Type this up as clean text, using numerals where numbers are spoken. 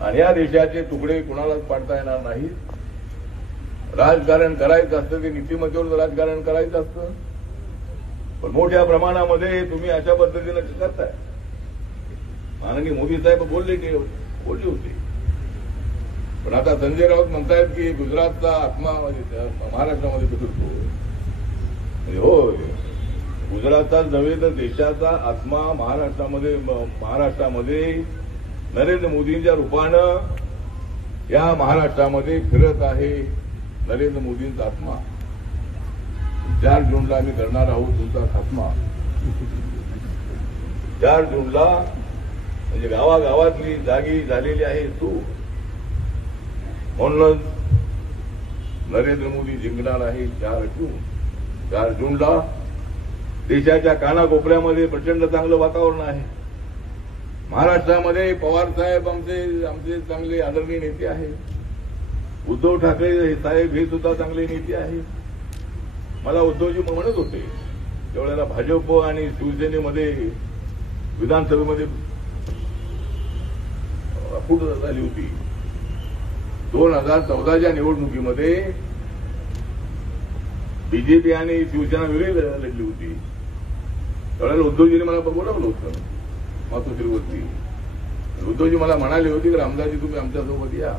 आणि या देशाचे तुकडे कुणालाच पाडता येणार नाही. राजकारण करायचं असतं ते नीतिमत्तेवर राजकारण करायचं असतं, पण मोठ्या प्रमाणामध्ये तुम्ही अशा पद्धतीनं करताय. माननीय मोदी साहेब बोलले होते, पण आता संजय राऊत म्हणतायत की गुजरातचा आत्मा महाराष्ट्रामध्ये फिरतो. हो, गुजरातचाच नव्हे तर देशाचा आत्मा महाराष्ट्रामध्ये नरेंद्र मोदींच्या रूपानं या महाराष्ट्रामध्ये फिरत आहे. नरेंद्र मोदींचा आत्मा 4 जूनला आम्ही करणार आहोत तुमचा खात्मा. 4 जूनला म्हणजे गावागावातली जागी झालेली आहे तू. म्हणूनच नरेंद्र मोदी जिंकणार आहे 4 जून. 4 जूनला देशाच्या कानाकोपऱ्यामध्ये प्रचंड चांगलं वातावरण आहे. महाराष्ट्रामध्ये पवार साहेब आमचे चांगले आदरणीय नेते आहेत. उद्धव ठाकरे साहेब हे सुद्धा चांगले नेते आहेत. मला उद्धवजी म्हणत होते त्यावेळेला भाजप आणि शिवसेनेमध्ये विधानसभेमध्ये फूट झाली होती. 2014च्या निवडणुकीमध्ये बीजेपी आणि शिवसेना वेगळी लढली होती. त्यावेळेला उद्धवजीने मला बोलावलं होतं मातोश्रीवरती. उद्धवजी मला म्हणाले होते की रामदासजी तुम्ही आमच्यासोबत या.